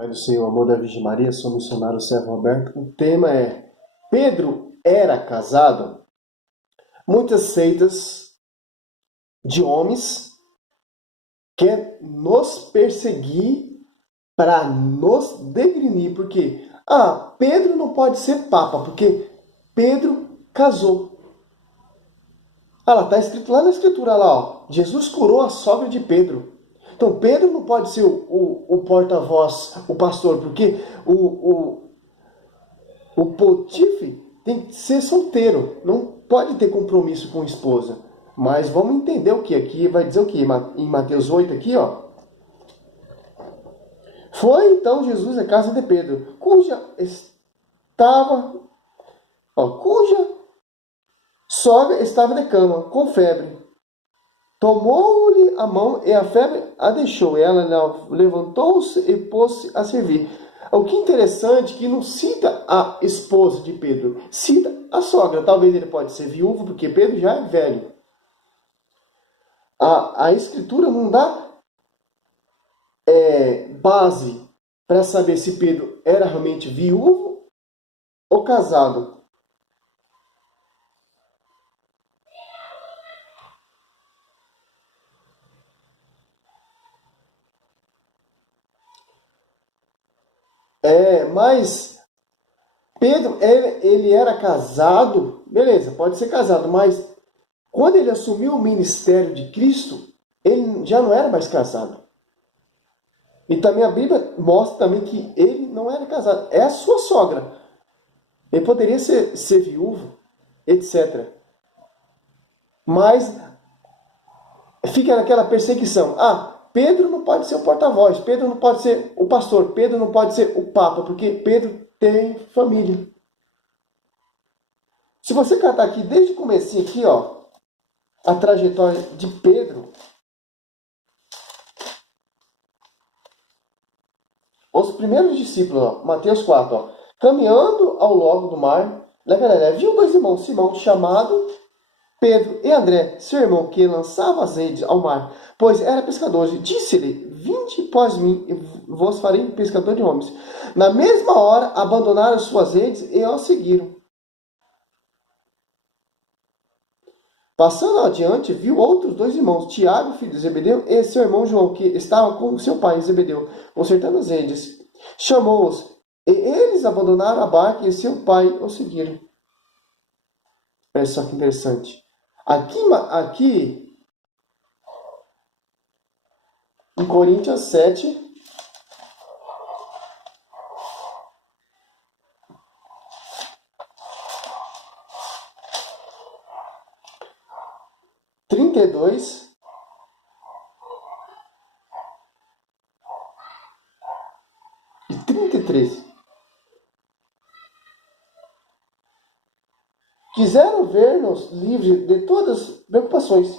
Pai do Senhor, amor da Virgem Maria, sou missionário servo Roberto. O tema é: Pedro era casado? Muitas seitas de homens querem nos perseguir para nos degrinir. Por quê? Pedro não pode ser papa, porque Pedro casou. Está escrito lá na escritura, Jesus curou a sogra de Pedro. Então Pedro não pode ser o porta-voz, o pastor, porque o Potife tem que ser solteiro, não pode ter compromisso com a esposa. Mas vamos entender o que aqui vai dizer o que em Mateus 8 aqui, Foi então Jesus à casa de Pedro, cuja sogra estava de cama, com febre. Tomou-lhe a mão e a febre a deixou. Ela levantou-se e pôs-se a servir. O que é interessante é que não cita a esposa de Pedro, cita a sogra. Talvez ele pode ser viúvo, porque Pedro já é velho. A escritura não dá base para saber se Pedro era realmente viúvo ou casado. Mas Pedro, ele era casado, beleza, pode ser casado, mas quando ele assumiu o ministério de Cristo, ele já não era mais casado. E também a Bíblia mostra também que ele não era casado. É a sua sogra. Ele poderia ser viúvo, etc. Mas fica naquela perseguição. Pedro não pode ser o porta-voz, Pedro não pode ser o pastor, Pedro não pode ser o papa, porque Pedro tem família. Se você catar aqui, desde o comecinho aqui, a trajetória de Pedro, os primeiros discípulos, Mateus 4, caminhando ao longo do mar, viu dois irmãos, Simão, chamado Pedro, e André, seu irmão, que lançava as redes ao mar, pois era pescador. Disse-lhe: vinde após mim, e vos farei pescador de homens. Na mesma hora, abandonaram suas redes e o seguiram. Passando adiante, viu outros dois irmãos, Tiago, filho de Zebedeu, e seu irmão João, que estava com seu pai Zebedeu, consertando as redes. Chamou-os, e eles abandonaram a barca e seu pai o seguiram. Olha só que interessante. Aqui em Coríntios 7, trinta e 33. Quiseram ver-nos livres de todas as preocupações.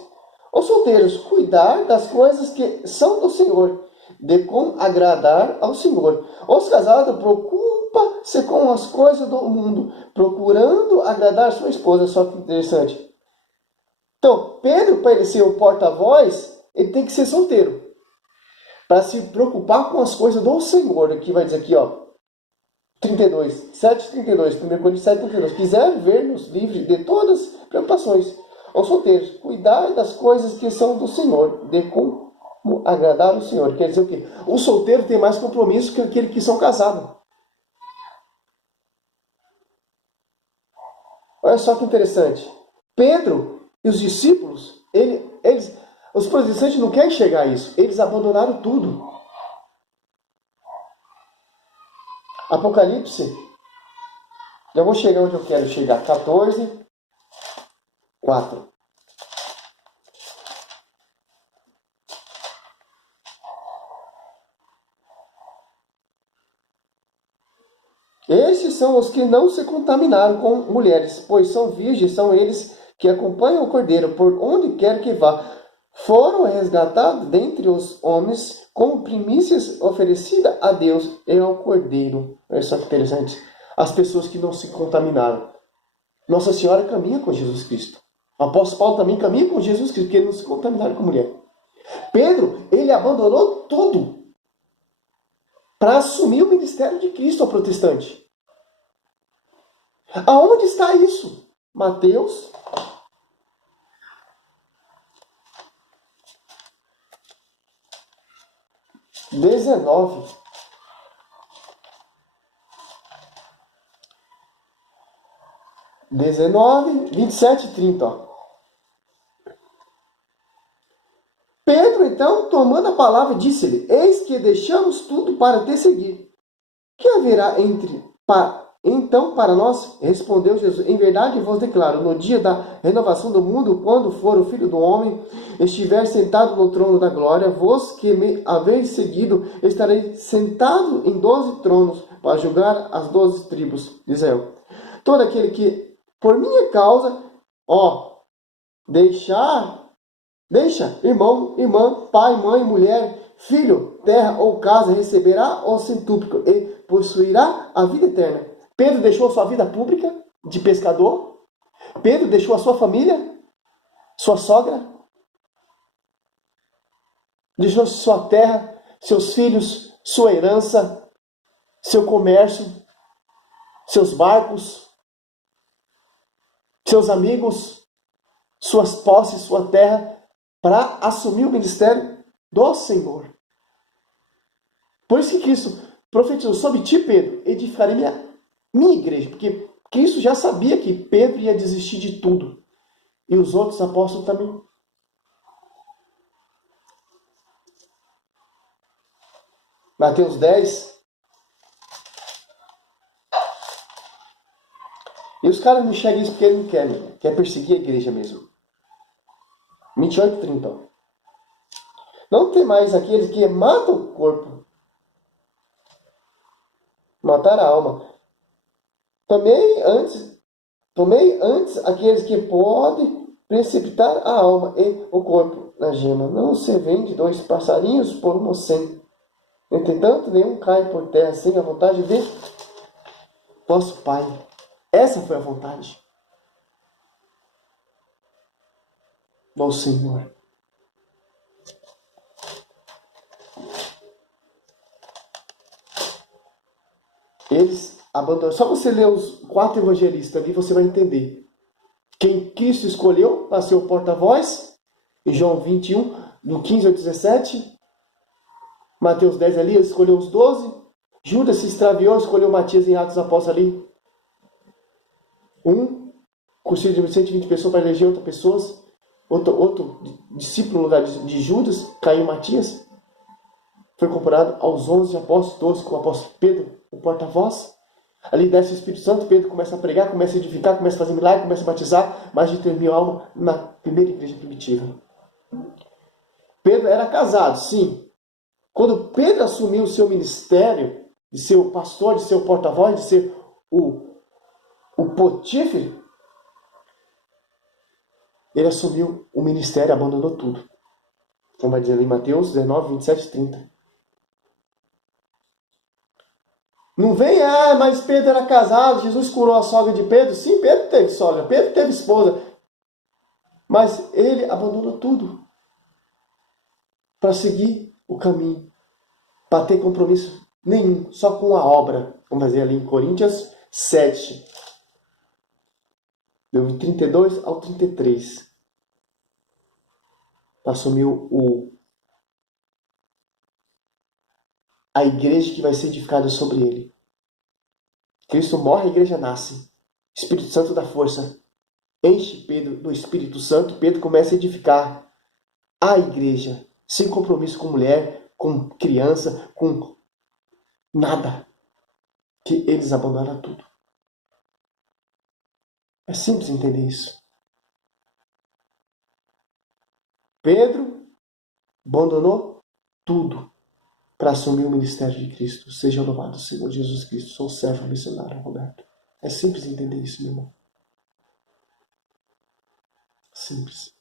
Os solteiros, cuidar das coisas que são do Senhor, de como agradar ao Senhor. Os casados, preocupam-se com as coisas do mundo, procurando agradar sua esposa. Só que interessante. Então, Pedro, para ele ser o porta-voz, ele tem que ser solteiro. Para se preocupar com as coisas do Senhor. Aqui vai dizer aqui, 32, 7:32, 1 Coríntios 7:32. Quiser ver-nos livres de todas as preocupações. Os solteiros, cuidar das coisas que são do Senhor, de como agradar o Senhor. Quer dizer o quê? O solteiro tem mais compromisso que aquele que são casados. Olha só que interessante. Pedro e os discípulos, os protestantes não querem chegar a isso. Eles abandonaram tudo. Apocalipse, já vou chegar onde eu quero chegar, 14, 4. Esses são os que não se contaminaram com mulheres, pois são virgens, são eles que acompanham o Cordeiro por onde quer que vá. Foram resgatados dentre os homens como primícias oferecidas a Deus e ao Cordeiro. Olha só que interessante. As pessoas que não se contaminaram. Nossa Senhora caminha com Jesus Cristo. O apóstolo Paulo também caminha com Jesus Cristo, porque ele não se contaminaram com mulher. Pedro, ele abandonou tudo. para assumir o ministério de Cristo ao protestante. Aonde está isso? Mateus 19. 19, 27 e 30. Ó. Pedro, então, tomando a palavra, disse-lhe: Eis que deixamos tudo para te seguir. Que haverá então para nós? Respondeu Jesus: Em verdade vos declaro, no dia da renovação do mundo, quando for o Filho do Homem estiver sentado no trono da glória, vós que me haveis seguido, estareis sentado em 12 tronos para julgar as 12 tribos de Israel. Todo aquele que, por minha causa, deixa irmão, irmã, pai, mãe, mulher, filho, terra ou casa, receberá o centúplico e possuirá a vida eterna. Pedro deixou a sua vida pública de pescador. Pedro deixou a sua família, sua sogra. Deixou sua terra, seus filhos, sua herança, seu comércio, seus barcos, seus amigos, suas posses, sua terra, para assumir o ministério do Senhor. Por isso que Cristo profetizou sobre ti, Pedro, edificarei minha igreja, porque Cristo já sabia que Pedro ia desistir de tudo. E os outros apóstolos também. Mateus 10. E os caras não enxergam isso porque eles não querem. Quer perseguir a igreja mesmo. 28, 30. Não tem mais aqueles que matam o corpo. Matar a alma. Tomei antes aqueles que podem precipitar a alma e o corpo na gema. Não se vende 2 passarinhos por um océm. Entretanto, nenhum cai por terra sem a vontade de vosso Pai. Essa foi a vontade do Senhor. Eles abandonaram. Só você ler os 4 evangelistas ali, você vai entender. Quem Cristo escolheu para ser o porta-voz, em João 21, do 15 ao 17. Mateus 10 ali, ele escolheu os 12. Judas se extraviou, escolheu Matias em Atos dos Apóstolos ali. Cursilho de 120 pessoas para eleger outras pessoas. Outro discípulo no lugar de Judas, caiu Matias. Foi comparado aos 11 apóstolos, 12 com o apóstolo Pedro, o porta-voz. Ali desce o Espírito Santo, Pedro começa a pregar, começa a edificar, começa a fazer milagre, começa a batizar. Mais de 3.000 almas na primeira igreja primitiva. Pedro era casado, sim. Quando Pedro assumiu o seu ministério, de ser o pastor, de ser o porta-voz, de ser o pontífice, ele assumiu o ministério, abandonou tudo. Como vai dizer ali em Mateus 19, 27 e 30. Não vem, mas Pedro era casado, Jesus curou a sogra de Pedro. Sim, Pedro teve sogra, Pedro teve esposa. Mas ele abandonou tudo para seguir o caminho, para ter compromisso nenhum, só com a obra. Vamos fazer ali em Coríntios 7, do 32 ao 33. Assumiu a igreja que vai ser edificada sobre ele. Cristo morre, a igreja nasce. Espírito Santo dá força. Enche Pedro do Espírito Santo. Pedro começa a edificar a igreja. Sem compromisso com mulher, com criança, com nada. Que eles abandonaram tudo. É simples entender isso. Pedro abandonou tudo para assumir o ministério de Cristo. Seja louvado o Senhor Jesus Cristo. Sou servo missionário, Roberto. É simples entender isso, meu irmão. Simples.